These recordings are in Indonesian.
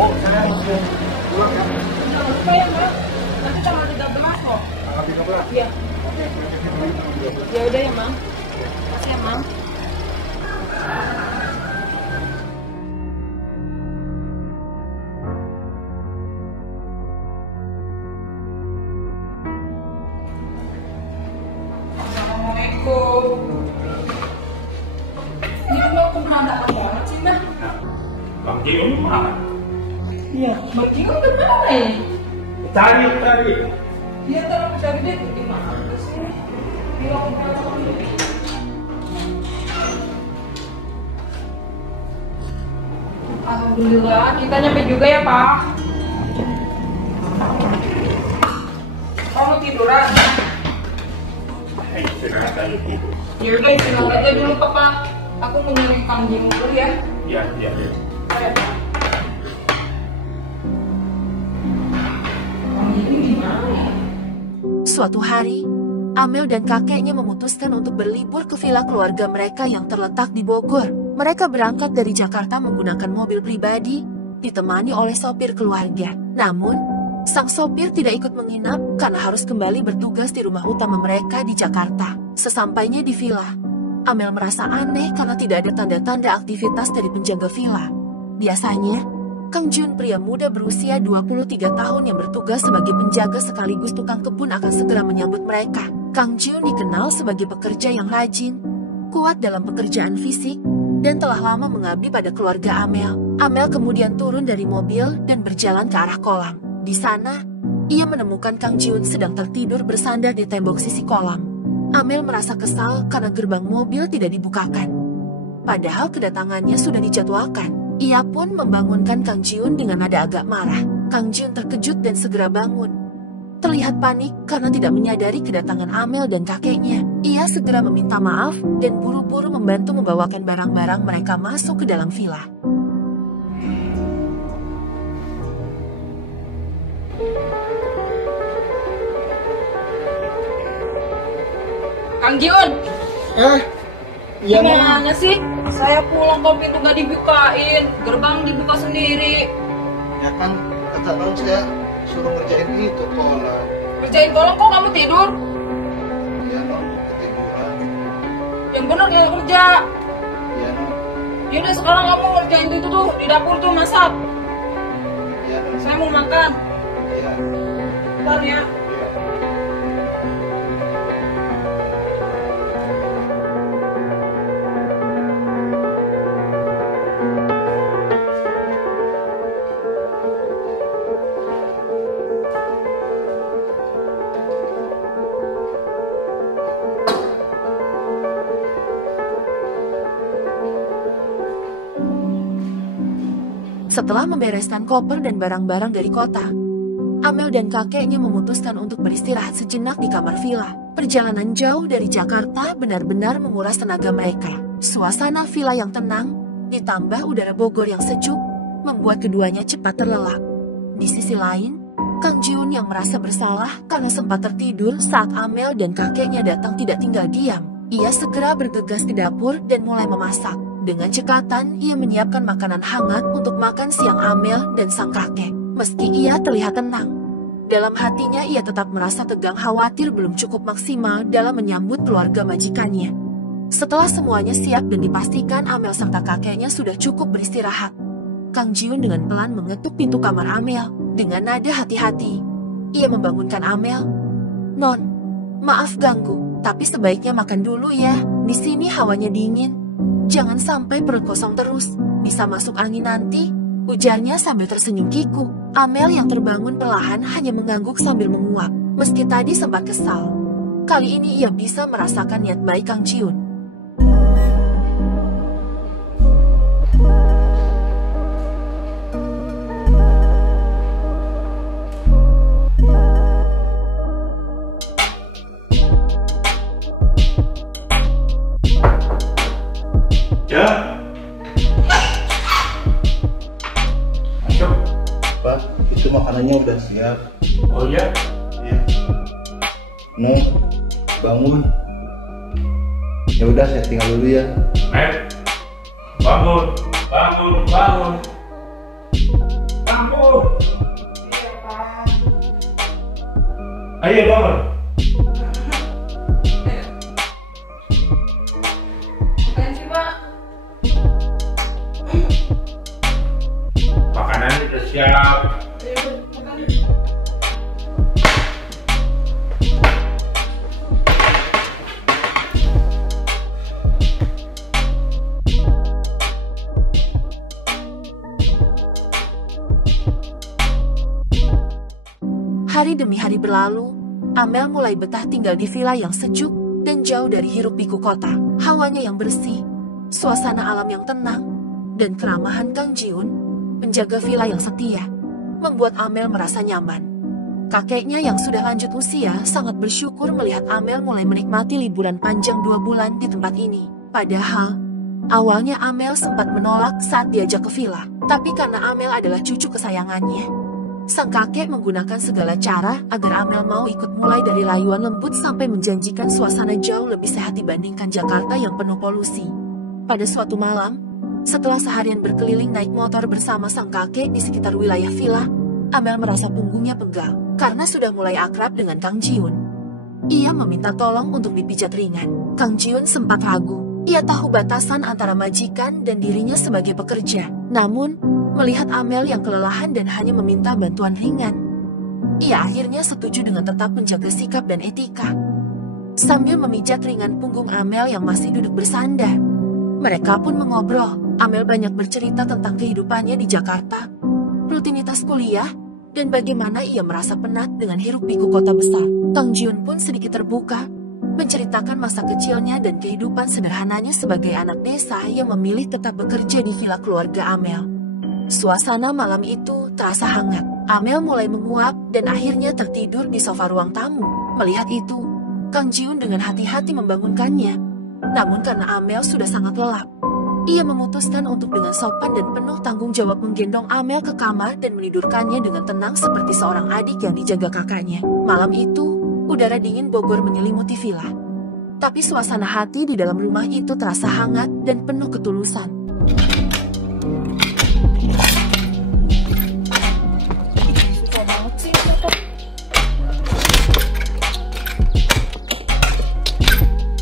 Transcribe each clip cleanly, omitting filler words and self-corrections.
Oh, saya langsung pulang ya. Jangan lupa ya, Mbak. Nanti tanggal 13 kok. Tanggal 13. Iya. Ya udah ya, Mang. Makasih ya, Mang. Assalamualaikum. Ini Mbak keberadaan banget sih, Mbak. Bang Jiun mana? Iya, Mbak Jiun kemana ya? Cari tadi. Dia taruh cari dia di mana sih? Bilang alhamdulillah, kita nyampe juga ya, Pak. Kamu tiduran? Istirahat aja tidur. Ya udah istirahat aja dulu, Papa. Aku mau ngirim Kang Jiun dulu ya. Iya, iya. Ayo, Pak. Kang Jiun di mana? Suatu hari, Amel dan kakeknya memutuskan untuk berlibur ke villa keluarga mereka yang terletak di Bogor. Mereka berangkat dari Jakarta menggunakan mobil pribadi, ditemani oleh sopir keluarga. Namun, sang sopir tidak ikut menginap karena harus kembali bertugas di rumah utama mereka di Jakarta. Sesampainya di villa, Amel merasa aneh karena tidak ada tanda-tanda aktivitas dari penjaga villa. Biasanya, Kang Jun, pria muda berusia 23 tahun yang bertugas sebagai penjaga sekaligus tukang kebun, akan segera menyambut mereka. Kang Jun dikenal sebagai pekerja yang rajin, kuat dalam pekerjaan fisik, dan telah lama mengabdi pada keluarga Amel. Amel kemudian turun dari mobil dan berjalan ke arah kolam. Di sana, ia menemukan Kang Jun sedang tertidur bersandar di tembok sisi kolam. Amel merasa kesal karena gerbang mobil tidak dibukakan. Padahal kedatangannya sudah dijadwalkan. Ia pun membangunkan Kang Jiun dengan nada agak marah. Kang Jiun terkejut dan segera bangun. Terlihat panik karena tidak menyadari kedatangan Amel dan kakeknya. Ia segera meminta maaf dan buru-buru membantu membawakan barang-barang mereka masuk ke dalam villa. Kang Jiun, Iya, Mama. gimana sih? Saya pulang kok pintu gak dibukain, gerbang dibuka sendiri. Ya kan, kata Bang saya suruh kerjain itu kolam. Kerjain kolong kok kamu tidur? Ya non, ketiduran. Yang bener ya kerja. Ya non, Yaudah sekarang kamu kerjain itu tuh di dapur tuh masak. ya non. Saya mau makan. Ya, Bentar ya. ya. Setelah membereskan koper dan barang-barang dari kota, Amel dan kakeknya memutuskan untuk beristirahat sejenak di kamar villa. Perjalanan jauh dari Jakarta benar-benar menguras tenaga mereka. Suasana villa yang tenang, ditambah udara Bogor yang sejuk, membuat keduanya cepat terlelap. Di sisi lain, Kang Jiun yang merasa bersalah karena sempat tertidur saat Amel dan kakeknya datang tidak tinggal diam. Ia segera bergegas ke dapur dan mulai memasak. Dengan cekatan, ia menyiapkan makanan hangat untuk makan siang Amel dan sang kakek. Meski ia terlihat tenang, dalam hatinya ia tetap merasa tegang, khawatir belum cukup maksimal dalam menyambut keluarga majikannya. Setelah semuanya siap dan dipastikan Amel serta kakeknya sudah cukup beristirahat, Kang Jiun dengan pelan mengetuk pintu kamar Amel. Dengan nada hati-hati, ia membangunkan Amel. "Non, maaf ganggu, tapi sebaiknya makan dulu ya. Di sini hawanya dingin. Jangan sampai perut kosong terus, bisa masuk angin nanti," ujarnya sambil tersenyum kikuk. Amel yang terbangun perlahan hanya mengangguk sambil menguap. Meski tadi sempat kesal, kali ini ia bisa merasakan niat baik Kang Jiun. Ya. Masuk. Pak, itu makanannya udah siap. Oh ya? Iya. No, bangun. Ya udah, saya tinggal dulu ya. Bangun. Bangun. Bangun. Bangun. Ayo bangun. Apaan sih, Pak? Makanannya udah siap. Hari demi hari berlalu, Amel mulai betah tinggal di villa yang sejuk dan jauh dari hiruk-pikuk kota. Hawanya yang bersih, suasana alam yang tenang, dan keramahan Kang Jiun, penjaga villa yang setia, membuat Amel merasa nyaman. Kakeknya yang sudah lanjut usia sangat bersyukur melihat Amel mulai menikmati liburan panjang 2 bulan di tempat ini. Padahal, awalnya Amel sempat menolak saat diajak ke villa, tapi karena Amel adalah cucu kesayangannya, sang kakek menggunakan segala cara agar Amel mau ikut, mulai dari layuan lembut sampai menjanjikan suasana jauh lebih sehat dibandingkan Jakarta yang penuh polusi. Pada suatu malam, setelah seharian berkeliling naik motor bersama sang kakek di sekitar wilayah villa, Amel merasa punggungnya pegal karena sudah mulai akrab dengan Kang Jiun. Ia meminta tolong untuk dipijat ringan. Kang Jiun sempat ragu. Ia tahu batasan antara majikan dan dirinya sebagai pekerja. Namun, melihat Amel yang kelelahan dan hanya meminta bantuan ringan, ia akhirnya setuju dengan tetap menjaga sikap dan etika. Sambil memijat ringan punggung Amel yang masih duduk bersandar, mereka pun mengobrol. Amel banyak bercerita tentang kehidupannya di Jakarta, rutinitas kuliah, dan bagaimana ia merasa penat dengan hiruk-pikuk kota besar. Kang Jiun pun sedikit terbuka, menceritakan masa kecilnya dan kehidupan sederhananya sebagai anak desa yang memilih tetap bekerja di villa keluarga Amel. Suasana malam itu terasa hangat. Amel mulai menguap dan akhirnya tertidur di sofa ruang tamu. Melihat itu, Kang Jiun dengan hati-hati membangunkannya. Namun karena Amel sudah sangat lelap, ia memutuskan untuk dengan sopan dan penuh tanggung jawab menggendong Amel ke kamar dan menidurkannya dengan tenang seperti seorang adik yang dijaga kakaknya. Malam itu, udara dingin Bogor menyelimuti villa. Tapi suasana hati di dalam rumah itu terasa hangat dan penuh ketulusan.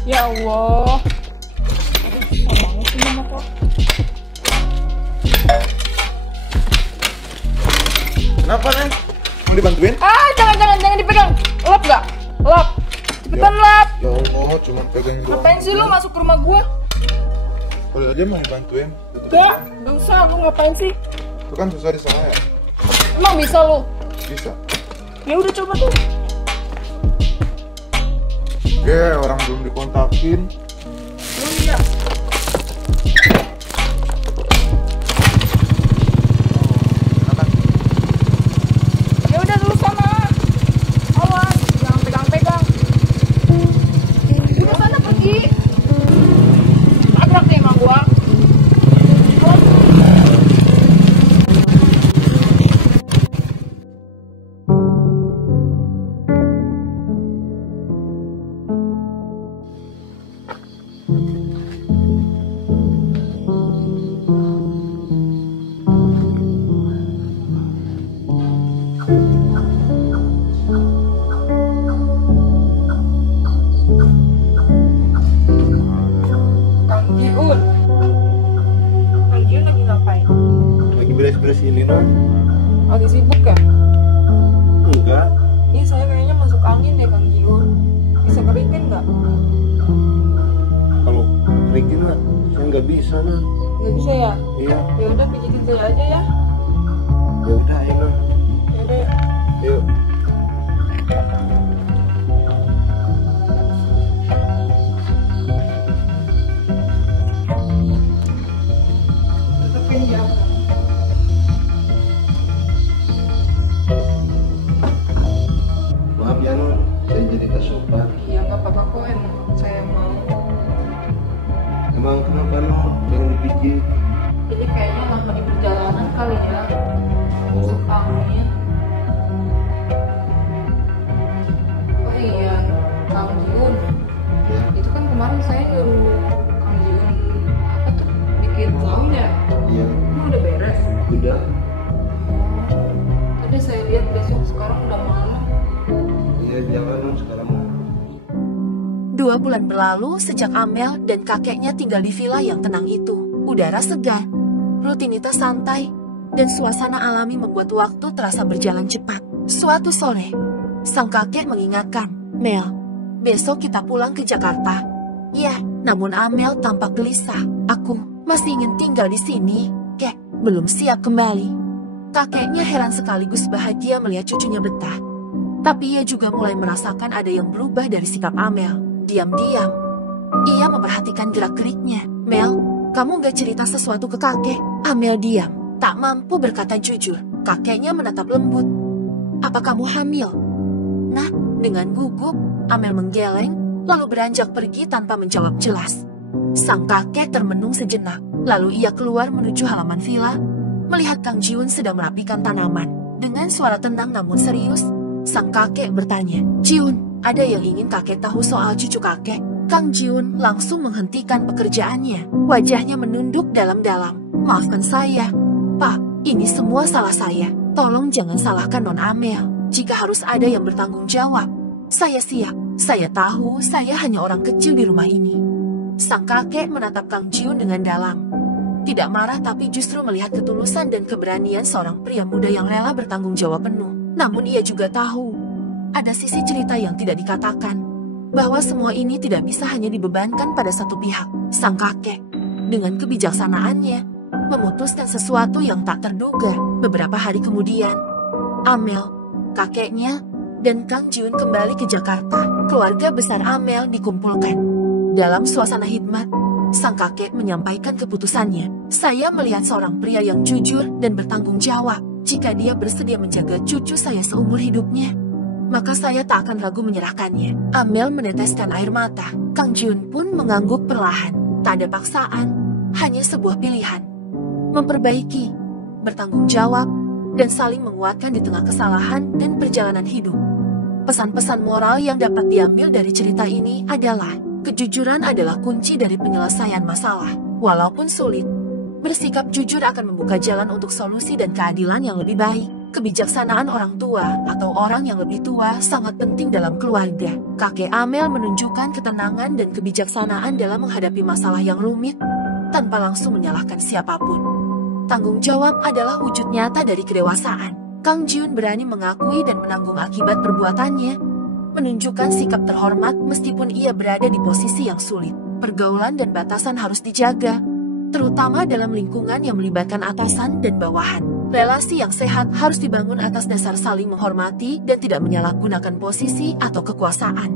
Ya Allah. Susah banget sih ini motor. Kenapa, Neng? Mau dibantuin? Jangan dipegang. Lap gak? Lap. Cepetan lap. Ya Allah, cuma pegang doang. Ngapain sih lu masuk ke rumah gue? Kalau aja mau dibantuin. Gak usah. Lu ngapain sih? Itu kan susah di sana ya? Emang bisa lu? Bisa. Ya udah coba tuh. Orang belum dikontakin. Lu lihat. Ya udah dulu sana. Awas, jangan pegang-pegang. Udah sana pergi. Tabrak nih emang gua. Lagi beres-beres ini, Nong. Lagi sibuk ya? Enggak. Ih, saya kayaknya masuk angin deh Kang Jiun. Bisa keringin nggak? Kalau keringin lah, saya nggak bisa nah. Nggak bisa ya? Iya. Ya udah pijitin saya aja ya. Ya udah ayo nah. Ya udah. Yuk. Tutupin ya. Maaf ya non, saya jadi kesopan. Iya nggak apa-apa kok, emang saya mau. Emang kenapa non pengen dipijit? Ini kayaknya lama di perjalanan kali ya. Oh, Angin. Oh iya, Kang Jiun. ya. Itu kan kemarin saya nyuruh Kang Jiun apa tuh bikin uang ya? Iya. Ini udah beres. Udah. Tadi saya lihat besok sekarang udah malam. Iya jangan non sekarang. 2 bulan berlalu sejak Amel dan kakeknya tinggal di villa yang tenang itu. Udara segar, rutinitas santai, dan suasana alami membuat waktu terasa berjalan cepat. Suatu sore, sang kakek mengingatkan, Mel, besok kita pulang ke Jakarta. Ya, namun Amel tampak gelisah. Aku masih ingin tinggal di sini, kek, belum siap kembali. Kakeknya heran sekaligus bahagia melihat cucunya betah. Tapi ia juga mulai merasakan ada yang berubah dari sikap Amel. Diam-diam, ia memperhatikan gerak-geriknya. Mel, kamu gak cerita sesuatu ke kakek? Amel diam, tak mampu berkata jujur. Kakeknya menatap lembut. Apa kamu hamil? Nah, dengan gugup, Amel menggeleng, lalu beranjak pergi tanpa menjawab jelas. Sang kakek termenung sejenak, lalu ia keluar menuju halaman villa, melihat Kang Jiun sedang merapikan tanaman. Dengan suara tenang namun serius, sang kakek bertanya, Jiun, ada yang ingin kakek tahu soal cucu kakek? Kang Jiun langsung menghentikan pekerjaannya. Wajahnya menunduk dalam-dalam. Maafkan saya, Pak, ini semua salah saya. Tolong jangan salahkan Non Amel. Jika harus ada yang bertanggung jawab, saya siap. Saya tahu saya hanya orang kecil di rumah ini. Sang kakek menatap Kang Jiun dengan dalam. Tidak marah tapi justru melihat ketulusan dan keberanian seorang pria muda yang rela bertanggung jawab penuh. Namun ia juga tahu, ada sisi cerita yang tidak dikatakan, bahwa semua ini tidak bisa hanya dibebankan pada satu pihak. Sang kakek, dengan kebijaksanaannya, memutuskan sesuatu yang tak terduga. Beberapa hari kemudian, Amel, kakeknya, dan Kang Jiun kembali ke Jakarta. Keluarga besar Amel dikumpulkan. Dalam suasana hikmat, sang kakek menyampaikan keputusannya. Saya melihat seorang pria yang jujur dan bertanggung jawab. Jika dia bersedia menjaga cucu saya seumur hidupnya, maka saya tak akan ragu menyerahkannya. Amel meneteskan air mata. Kang Jiun pun mengangguk perlahan. Tak ada paksaan, hanya sebuah pilihan. Memperbaiki, bertanggung jawab, dan saling menguatkan di tengah kesalahan dan perjalanan hidup. Pesan-pesan moral yang dapat diambil dari cerita ini adalah, kejujuran adalah kunci dari penyelesaian masalah. Walaupun sulit, bersikap jujur akan membuka jalan untuk solusi dan keadilan yang lebih baik. Kebijaksanaan orang tua atau orang yang lebih tua sangat penting dalam keluarga. Kakek Amel menunjukkan ketenangan dan kebijaksanaan dalam menghadapi masalah yang rumit tanpa langsung menyalahkan siapapun. Tanggung jawab adalah wujud nyata dari kedewasaan. Kang Jiun berani mengakui dan menanggung akibat perbuatannya, menunjukkan sikap terhormat meskipun ia berada di posisi yang sulit. Pergaulan dan batasan harus dijaga, terutama dalam lingkungan yang melibatkan atasan dan bawahan. Relasi yang sehat harus dibangun atas dasar saling menghormati dan tidak menyalahgunakan posisi atau kekuasaan.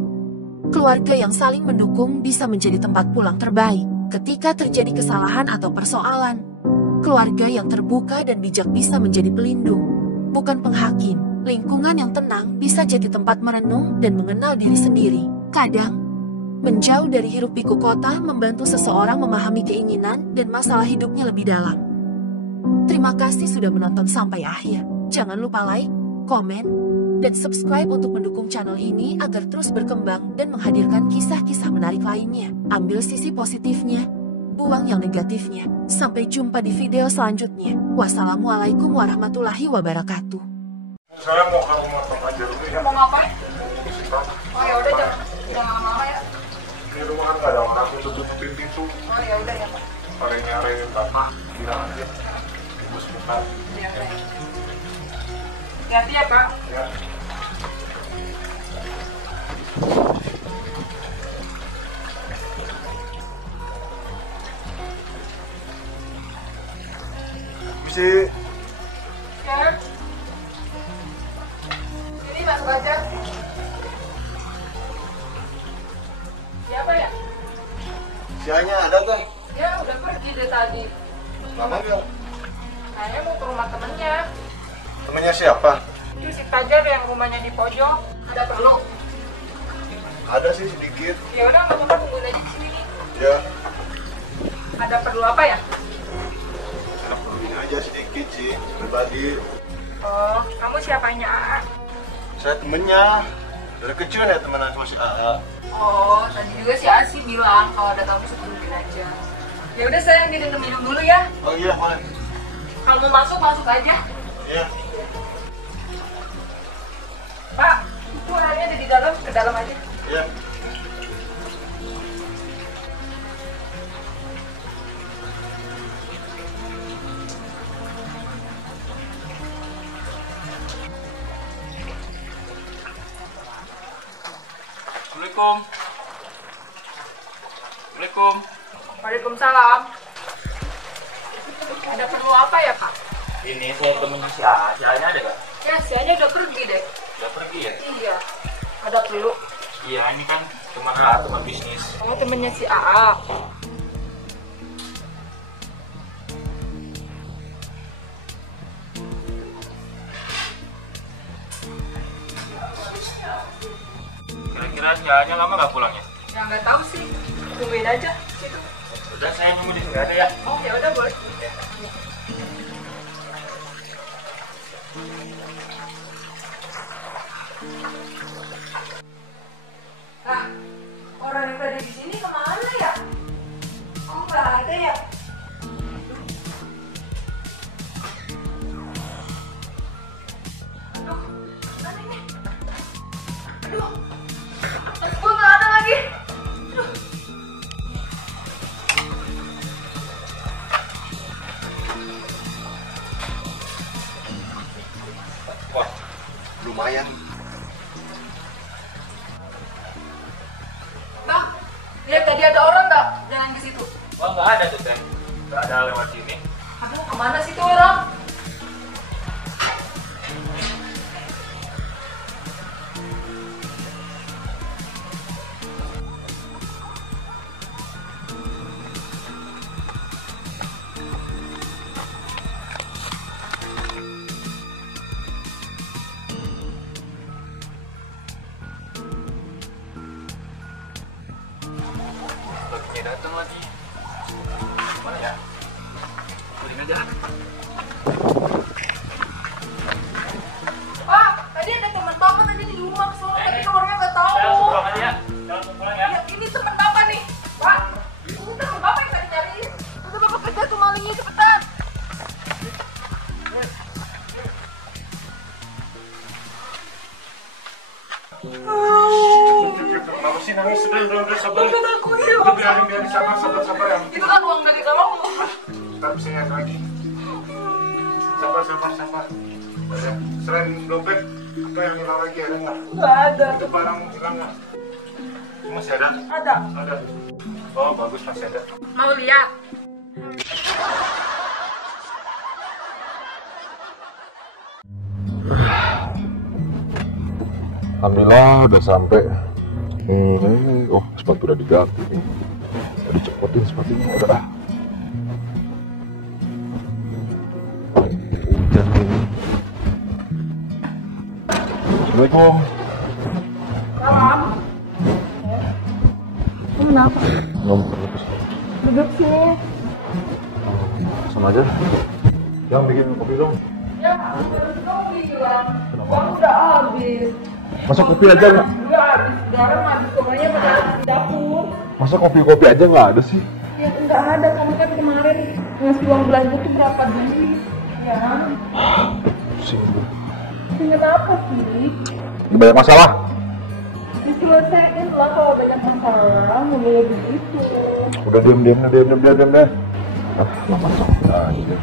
Keluarga yang saling mendukung bisa menjadi tempat pulang terbaik ketika terjadi kesalahan atau persoalan. Keluarga yang terbuka dan bijak bisa menjadi pelindung, bukan penghakim. Lingkungan yang tenang bisa jadi tempat merenung dan mengenal diri sendiri. Kadang, menjauh dari hiruk-pikuk kota membantu seseorang memahami keinginan dan masalah hidupnya lebih dalam. Terima kasih sudah menonton sampai akhir. Jangan lupa like, komen, dan subscribe untuk mendukung channel ini agar terus berkembang dan menghadirkan kisah-kisah menarik lainnya. Ambil sisi positifnya, buang yang negatifnya. Sampai jumpa di video selanjutnya. Wassalamualaikum warahmatullahi wabarakatuh. Saya mau ke rumah Bang aja dulu ya. Mau ngapain? Oh ya udah, jangan lama-lama ya. Di rumah kan nggak ada orang yang tutupin pintu. Oh ya udah ya Pak. Nyari tanah, bilang aja. Ibu sebentar. Ya udah. Hati-hati ya, Pak. Ya. Misi. Ya. Ini masuk aja. Siapa ya? Sianya ada kan? Ya udah pergi dari tadi. Mana enggak? Saya mau ke rumah temennya. Temennya siapa? Itu si Fajar yang rumahnya di pojok. Ada perlu? Ada sih sedikit. Ya udah, nggak apa-apa, tungguin aja di sini. Ya, Ada perlu apa ya? ini aja sedikit sih pribadi. Oh, kamu siapanya? AA? Saya temennya. Dari kecil ya temenan sama si AA. Oh, tadi juga si Asi bilang kalau ada kamu sebelumnya aja. Ya udah, saya minum dulu ya. Oh iya, boleh. Kamu masuk aja. Iya. Pak, itu orangnya ada di dalam, ke dalam aja. Iya. Assalamualaikum. Assalamualaikum. Waalaikumsalam. Ada perlu apa ya, Pak? Ini saya temennya si A. Si A-nya ada nggak? Ya, si Anya udah pergi deh. Udah pergi ya? Iya. Ada perlu. Iya, ini kan teman A, teman bisnis. Oh, temennya si AA. Kira-kira si A-nya lama nggak pulangnya? Ya nggak tahu sih. Tungguin aja. Situ. Udah, saya nunggu di sini ada ya. Oh, ya udah boleh. Nah, orang yang ada di sini kemana ya? Oh, nggak ada ya? Aduh, mana ini? Aduh, tas gua nggak ada lagi. Aduh. Wah, lumayan. Bang, lihat tadi ada orang nggak jalan ke situ? Oh, nggak ada tuh, Teh. Nggak ada lewat sini. Aduh, kemana sih tuh orang? Baginya datang lagi. Mana ya? Kuring aja. Pak, tadi ada teman bapak tadi di rumah kesel, tapi nomornya nggak tahu. Jangan pulang aja ya. Jangan pulang ya. Ya, ini teman bapak nih, Pak. Itu teman bapak yang tadi nyariin. Udah bapak kejar tuh malingnya, cepetan. Kenapa sih nangis? Udah sabar. Bukan aku ya, Udah biarin sabar yang. itu kan uang dari kamu. Ntar bisa ingat lagi. Sabar. Ya, selain dompet, apa yang hilang lagi ada nggak? Nggak ada. Itu barang hilang nggak? Masih ada? Ada. Ada. Oh bagus, masih ada. Mau lihat? Alhamdulillah udah sampai. Oh sepatu udah diganti nih. Udah dicepotin sepatunya udah. Hujan ini. Assalamualaikum. Kenapa? Nomor Duduk sini. sama aja. Yang bikin kopi dong. Ya, kamu bilang. Kamu udah habis. Masa kopi aja nggak? Udah habis. Garam habis, semuanya pada di dapur. Masa kopi aja nggak ada sih? Ya nggak ada, kamu kan kemarin ngasih uang belanja tuh berapa duit? Ya, Pusing gue. ingat apa sih? Ini banyak masalah. Diselesaikan lah kalau banyak masalah, mulai begitu. Udah diam. Ah, lama sok aja.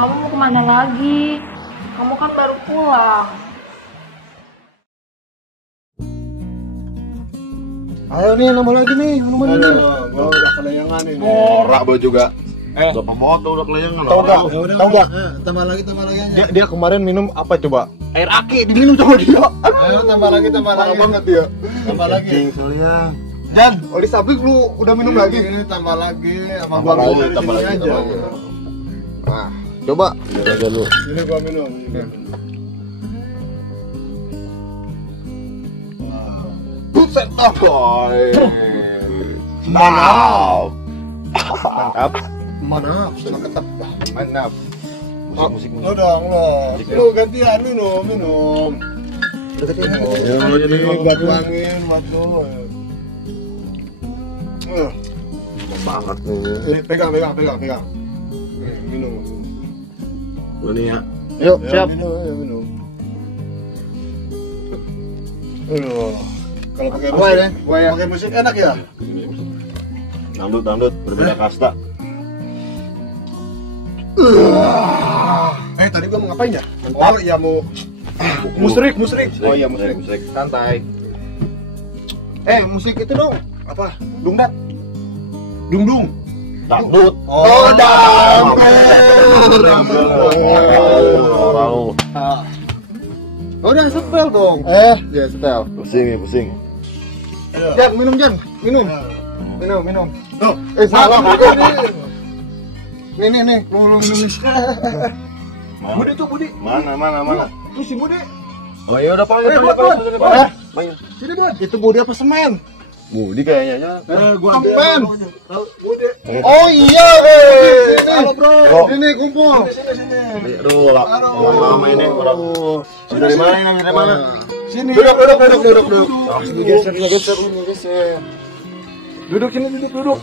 Kamu mau kemana lagi? Kamu kan baru pulang. Ayo nih, nambah lagi nih, nambah lagi. Gua udah kelayangan nih. Norak baru juga. Udah pemoto, udah kelayangan. Tahu nggak? Tahu nggak? Tambah lagi aja. Dia kemarin minum apa coba? Air aki diminum sama dia. Ayo tambah lagi. Parah banget dia. Tambah lagi. Soalnya. Jan, oli sablik lu udah minum lagi? Ini tambah lagi sama Tambah gua lagi, tambah lagi, aja. tambah lagi. Nah, coba. Biar aja lu. Ini gua minum. Buset boy. Mantap. Mantap, mantap. Mantap. Musik. Lo dong lo. Lu gantian minum. Ya, lu jadi Gua tuangin buat lu. banget nih. Ini pegang. Minum. Lu nih ya. Yuk, Ya, siap. minum. Kalau pakai Gua ya, musik, pakai musik enak ya? Dangdut, berbeda kasta. Tadi gua mau ngapain ya? Oh iya mau musrik. Oh iya musrik. Santai. Musik itu dong. Apa? Dungdat. Dung. Dangdut. Oh, dangdut. Udah setel dong. Ya setel. Pusing. Jan, minum. Minum. Tuh. Salah. Nih. Lu minum nih. Budi tuh Budi. Mana? Tuh si Budi. Oh iya udah panggil. Sini dia. Itu bodi apa semen? Budi kayaknya ya. Gua Ampen. Tahu Budi. Oh iya, Halo bro. Sini kumpul. Sini. Aduh, lama ini orang. Dari mana? Sini. Duduk. Geser. Duduk sini, duduk.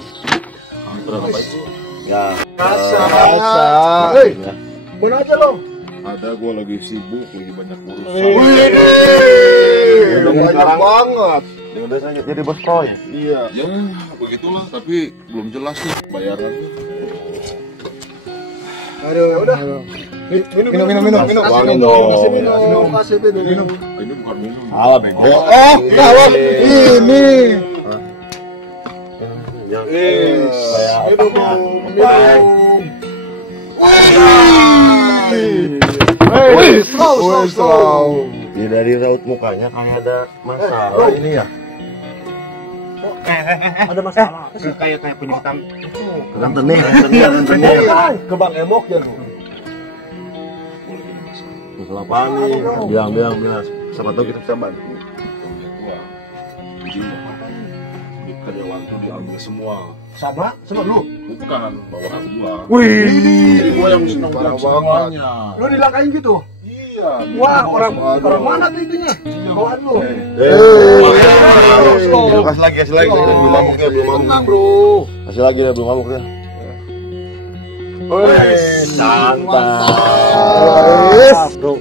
Ya. Kasar. Hei, mana aja lo? Ada gua lagi sibuk, lagi banyak urusan. Udah banyak banget. Ya udah saja jadi bos proyek. Iya. Ya, begitulah, tapi belum jelas nih bayarannya. Aduh, ya udah. Minum. Wangi dong. Kasih minum. Ini bukan minum. Alah bego. Kawan ini. Wih, slow. Dari raut mukanya kayak ada masalah ini ya. Ada masalah. Kayak penyitaan. Rentenir. Kebang emok ya lu. Masalah apa nih? Bilang. Siapa tahu kita bisa bantu. Jadi di karyawan tuh diambil semua. Sama lu. Bukan bawa gua. Wih. Jadi gua yang senang bilang semuanya. Lu dilangkain gitu? Iya. Wah, orang mana tuh intinya? Bawaan lu. Kasih lagi. Belum mabuk dia, belum mabuk. Kasih lagi dia, belum mabuk dia. Santai. Bro.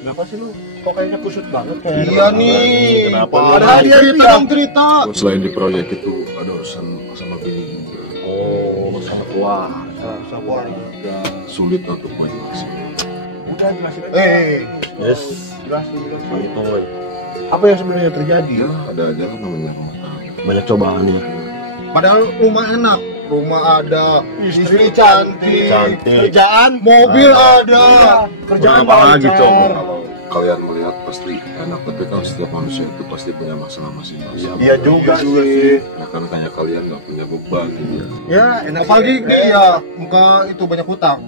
Kenapa sih lu? Kok kayaknya kusut banget kayak. Iya nih. Kenapa? Padahal dia cerita. Selain di proyek itu ada urusan sama bini juga. Oh, sama keluarga. Sulit untuk menjelaskan. Udah jelasin aja. Yes. Jelasin. Itu woy. Apa yang sebenarnya terjadi? Ya, ada aja kan namanya rumah tangga. Banyak cobaannya. Padahal rumah enak. Rumah ada, istri cantik, Kerjaan, mobil ada. Kerjaan apa lagi lancar. coba? Kalau kalian melihat pasti enak, tapi kan setiap manusia itu pasti punya masalah masing-masing. Iya juga sih. Ya kan kayak kalian nggak punya beban gitu ya. Ya, enak. Apalagi dia, muka itu banyak hutang.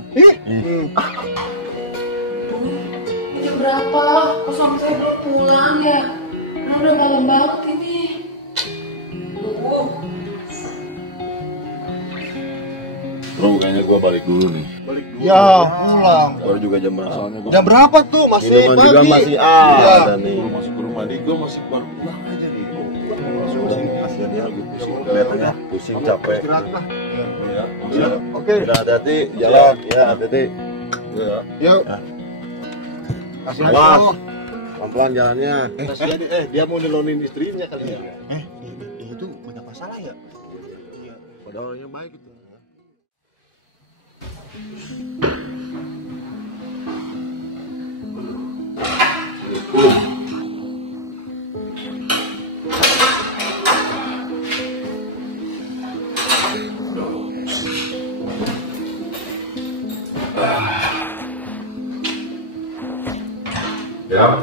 Jam berapa? Kok sampai saya belum pulang ya? Karena udah malam banget ini. Bro, kayaknya gua balik dulu nih. Ya, pulang. Baru juga jam berapa? Soalnya gua Jam berapa tuh? Masih minuman pagi. juga masih Iya. ada nih. Gua masuk ke rumah nih, gua masih baru pulang aja nih. Pusing, kasihan dia lagi pusing. Kelihatannya pusing, capek. Istirahat lah. Ya. Oke. Udah hati-hati, jalan. Ya, hati-hati. Ya. Yuk. Ya. Kasih Awas. aja. Pelan-pelan jalannya. Kasihan dia mau nelonin istrinya kali ya. Itu banyak masalah ya? Padahal orangnya baik gitu. Siap.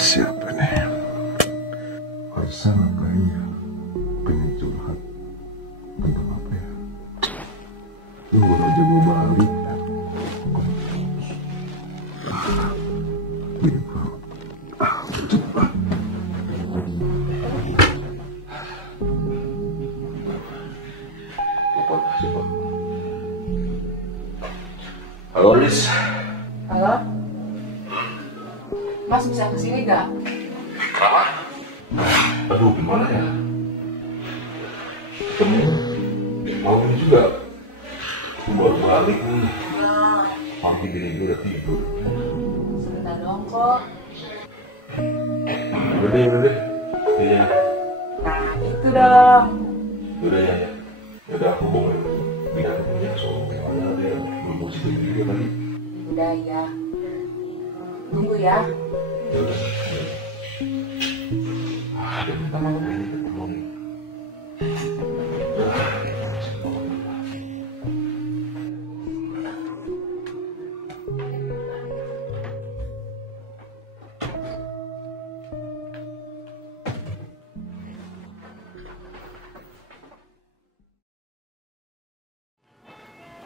Siapa nih? Hasan kayaknya pengen curhat tentang apa ya? Lu baru aja mau balik. Gini bro. Coba. Halo Riz. Halo? Mas bisa kesini gak? Kenapa? Aduh, gimana ya? Mau ini juga. Aku baru balik nih. Hampir gini udah tidur. Sebentar dong kok. Udah deh. Iya. Nah, itu dong. Udah ya. Udah aku bawa biar punya soalnya ada yang belum sih juga tadi. Udah ya. Tunggu ya. Udah. Ada lama ini ketemu nih.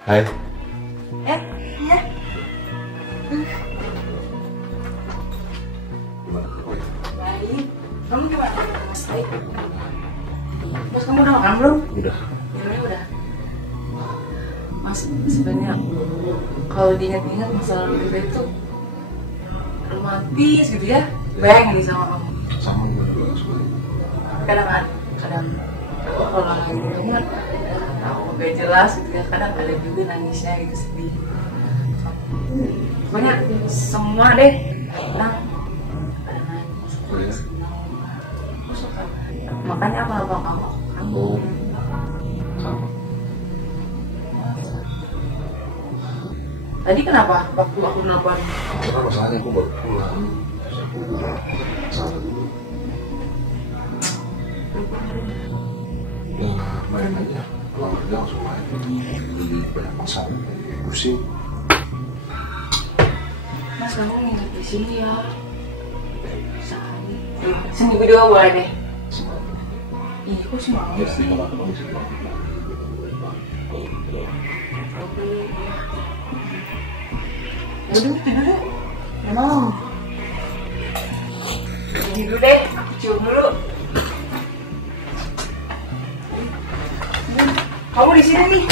Hai. Iya. Baik. Kamu gimana? Baik. Mas, kamu udah makan belum? Udah. Minumnya udah. Mas, sebenarnya kalau diingat-ingat masa lalu kita itu romantis gitu ya. Bayangin nih sama kamu. Sama juga sekali. Kadang kalau lagi ingat tahu gak jelas gitu ya, kadang ada juga nangisnya gitu, sedih. Pokoknya semua deh. Nah, ada nangis, senang. Aku suka. Makanya apa kamu? Sama. Tadi kenapa waktu aku nelfon? Karena masalahnya aku baru pulang. Terus aku udah salah dulu. Ya, main aja. Pulang kerja langsung main. Jadi banyak masalah. Pusing. Mas, kamu nginep di sini ya. Sekali. Seminggu juga boleh deh. Ih, kok sih mau Ya, sih? kalau ketemu sih. Tidur dulu. Emang. Ini dulu deh, aku cium dulu. Kamu di sini nih.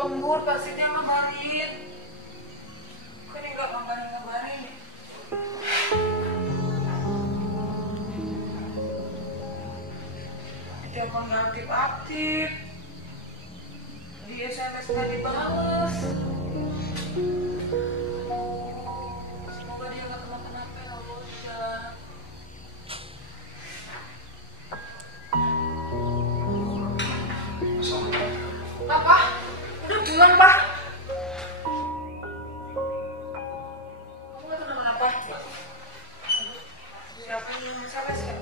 lembur, kasihnya ngabarin. Kok ini nggak ngabarin? Telepon nggak aktif. Di SMS nggak dibales. Semoga dia nggak kenapa-napa ya Allah. Apa? Udah bulan, Pak. Kamu nggak kenapa-napa? Siapa sih?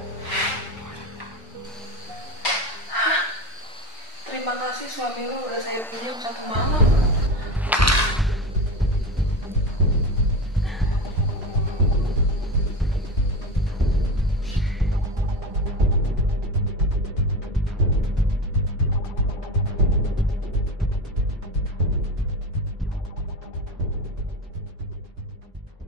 Terima kasih suami lo udah saya pinjam 1 malam.